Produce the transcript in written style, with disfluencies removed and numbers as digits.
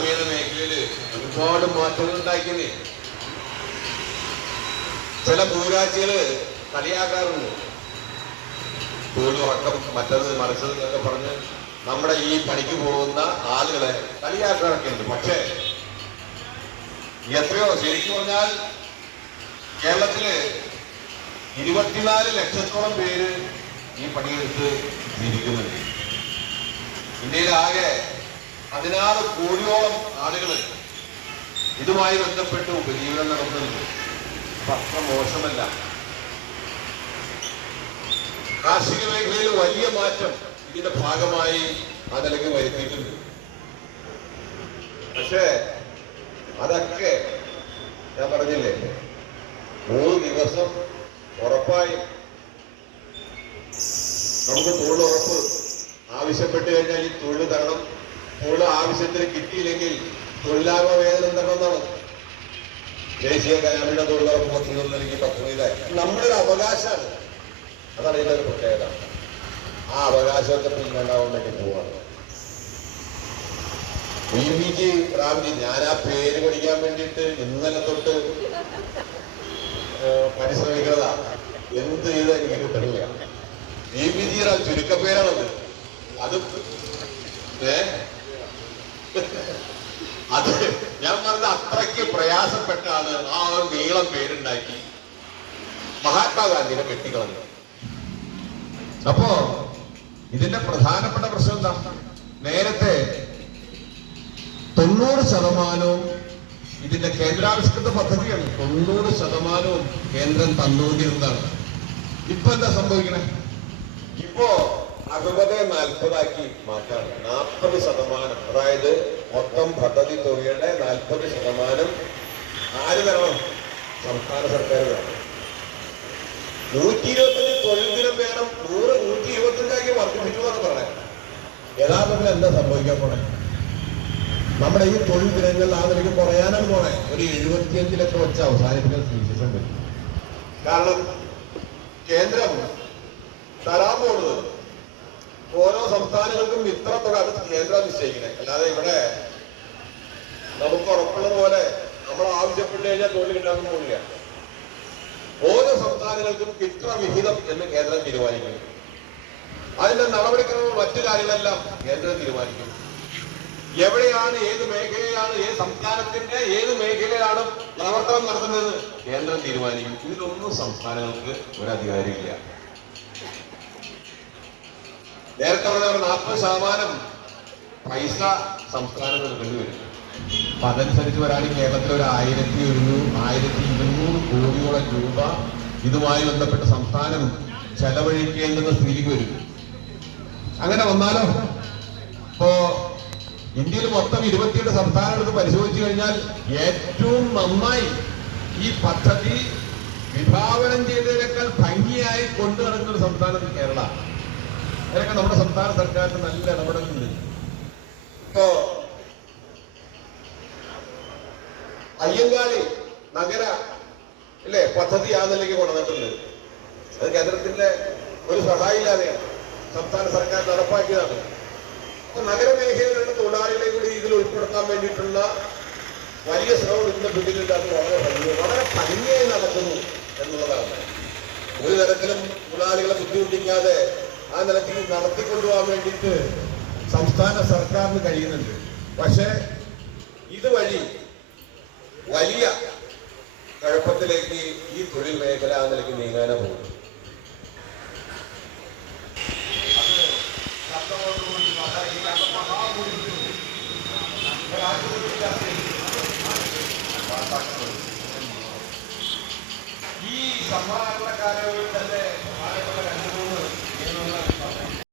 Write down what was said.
ഗ്രാമീണ മേഖലയിൽ ഒരുപാട് മാറ്റങ്ങൾ ഉണ്ടാക്കിയത്. ചില പൂരാഴ്ചകള് കളിയാക്കാറുണ്ട്, തൊഴിലുറക്കം മറ്റത് മറിച്ചത് എന്നൊക്കെ പറഞ്ഞ് നമ്മുടെ ഈ പണിക്ക് പോകുന്ന ആളുകളെ കളിയാക്കാറൊക്കെ ഉണ്ട്. പക്ഷേ എത്രയോ ശരിക്കും പറഞ്ഞാൽ കേരളത്തില് 24 ലക്ഷത്തോളം പേര് ഈ പണിയെടുത്ത് ജീവിക്കുന്നുണ്ട്. ഇന്ത്യയിലാകെ 16 കോടിയോളം ആളുകൾ ഇതുമായി ബന്ധപ്പെട്ട് ഉപജീവനം നടത്തുന്നുണ്ട്. അത്ര മോശമല്ല. കാർഷിക മേഖലയിൽ വലിയ മാറ്റം ഇതിന്റെ ഭാഗമായി ആ നിലയ്ക്ക് വരുത്തിയിട്ടുണ്ട്. പക്ഷേ അതൊക്കെ ഞാൻ പറഞ്ഞില്ലേ, 3 ദിവസം ഉറപ്പായി നമുക്ക് തൊഴിലുറപ്പ് ആവശ്യപ്പെട്ട് കഴിഞ്ഞാൽ ഈ തൊഴിൽ തരണം. തൊഴിൽ ആവശ്യത്തിന് കിട്ടിയില്ലെങ്കിൽ തൊഴിലായ്മ വേതനം തരണമെന്നാണ് ദേശീയ ഗ്രാമീണ തൊഴിലുറപ്പ് പദ്ധതി പദ്ധതിയിലായി. നമ്മുടെ ഒരു അവകാശമാണ്. അതാണ് ഇതിന്റെ ഒരു പ്രത്യേകത. ആ അവകാശമൊക്കെ പിന്നുണ്ടാവാൻ വേണ്ടി പോവാണ്. VBG റാംജി, ഞാൻ ആ പേര് പഠിക്കാൻ വേണ്ടിയിട്ട് ഇന്നലെ തൊട്ട് പരിശ്രമിക്കുന്നതാ. എന്ത് ചെയ്താൽ എനിക്ക് കിട്ടണില്ല. VBG റാം ചുരുക്കപ്പേരാണത്. അത് ഞാൻ പറഞ്ഞ അത്രയ്ക്ക് പ്രയാസപ്പെട്ടാണ് ആ ഒരു നീളം പേരുണ്ടാക്കി മഹാത്മാഗാന്ധിനെ വെട്ടിക്കളഞ്ഞു. അപ്പോ ഇതിന്റെ പ്രധാനപ്പെട്ട പ്രശ്നം എന്താ? നേരത്തെ 90% ഇതിന്റെ കേന്ദ്രാവിഷ്കൃത പദ്ധതിയാണ്. 90% കേന്ദ്രം തന്നുകൊണ്ടിരുന്നതാണ്. ഇപ്പൊ എന്താ സംഭവിക്കണേ? ഇപ്പോ 60-40 മാറ്റാണ്. 40%, അതായത് മൊത്തം പദ്ധതി തുകയുടെ 40% ആര് തരണം? സംസ്ഥാന സർക്കാർ വേണം. 125 തൊഴിൽ ദിനം വേണം. 125 വർദ്ധിപ്പിച്ചു എന്നാണ് പറയുന്നത്. യഥാർത്ഥത്തിൽ എന്താ സംഭവിക്കാൻ പോണേ? നമ്മുടെ ഈ തൊഴിൽ ദിനങ്ങൾ ആ നിലയ്ക്ക് കുറയാനാണ് പോണേ. ഒരു 75 വെച്ച് അവസാനിപ്പിക്കാൻ സ്ഥിതിശേഷം വരും. കാരണം കേന്ദ്രം തരാൻ പോകുന്നത് ഓരോ സംസ്ഥാനങ്ങൾക്കും ഇത്ര തുക അത് കേന്ദ്രം നിശ്ചയിക്കണേ. അല്ലാതെ ഇവിടെ നമുക്ക് ഉറപ്പുള്ളത് പോലെ നമ്മൾ ആവശ്യപ്പെട്ട് കഴിഞ്ഞാൽ തൊഴിൽ കിട്ടാൻ പോകില്ല. ഓരോ സംസ്ഥാനങ്ങൾക്കും ഇത്ര വിഹിതം എന്ന് കേന്ദ്രം തീരുമാനിക്കും. അതിന്റെ നടപടിക്രമങ്ങൾ മറ്റു കാര്യങ്ങളെല്ലാം കേന്ദ്രം തീരുമാനിക്കും. എവിടെയാണ്, ഏത് മേഖലയിലാണ്, ഏത് സംസ്ഥാനത്തിന്റെ ഏത് മേഖലയിലാണ് പ്രവർത്തനം നടത്തുന്നത് കേന്ദ്രം തീരുമാനിക്കും. ഇതിലൊന്നും സംസ്ഥാനങ്ങൾക്ക് ഒരു അധികാരമില്ല. നേരത്തെ പറഞ്ഞ 40% പൈസ സംസ്ഥാനം നൽകേണ്ടി വരും. അപ്പൊ അതനുസരിച്ച് വരാണെങ്കിൽ കേരളത്തിൽ ഒരു 1100-1200 കോടിയോളം രൂപ ഇതുമായി ബന്ധപ്പെട്ട് സംസ്ഥാനം ചെലവഴിക്കേണ്ടുന്ന സ്ഥിതിക്ക് വരും. അങ്ങനെ വന്നാലോ? ഇപ്പോ ഇന്ത്യയിൽ മൊത്തം 28 സംസ്ഥാനങ്ങൾക്ക് പരിശോധിച്ചു കഴിഞ്ഞാൽ ഏറ്റവും നന്നായി ഈ പദ്ധതി വിഭാവനം ചെയ്തതിനേക്കാൾ ഭംഗിയായി കൊണ്ടു നടക്കുന്ന ഒരു സംസ്ഥാനം കേരള. അതിനൊക്കെ നമ്മുടെ സംസ്ഥാന സർക്കാരിന് നല്ല ഇടപെടലുണ്ട്. ഇപ്പോ അയ്യങ്കാളി നഗര പദ്ധതി ആ നിലയ്ക്ക് കൊണ്ടുവന്നിട്ടുണ്ട്. അത് കേന്ദ്രത്തിന്റെ ഒരു സഹായമില്ലാതെയാണ് സംസ്ഥാന സർക്കാർ നടപ്പാക്കിയതാണ്. നഗരമേഖലയിലുള്ള തൊഴിലാളികളെ കൂടി ഇതിൽ ഉൾപ്പെടുത്താൻ വേണ്ടിയിട്ടുള്ള വലിയ ശ്രമം ഇതിന്റെ പിന്നിലുണ്ട്. അത് വളരെ ഭംഗിയായി നടക്കുന്നു എന്നുള്ളതാണ്. ഒരു തരത്തിലും തൊഴിലാളികളെ ബുദ്ധിമുട്ടിക്കാതെ ആ നിലയ്ക്ക് നടത്തിക്കൊണ്ടുപോകാൻ വേണ്ടിയിട്ട് സംസ്ഥാന സർക്കാരിന് കഴിയുന്നുണ്ട്. പക്ഷേ ഇതുവഴി വലിയ കുഴപ്പത്തിലേക്ക് ഈ തൊഴിൽ മേഖല ആ നിലയ്ക്ക് നീങ്ങാനേ പോകും. ഈ സമാഹരണ കാലയളവിൽ തന്നെ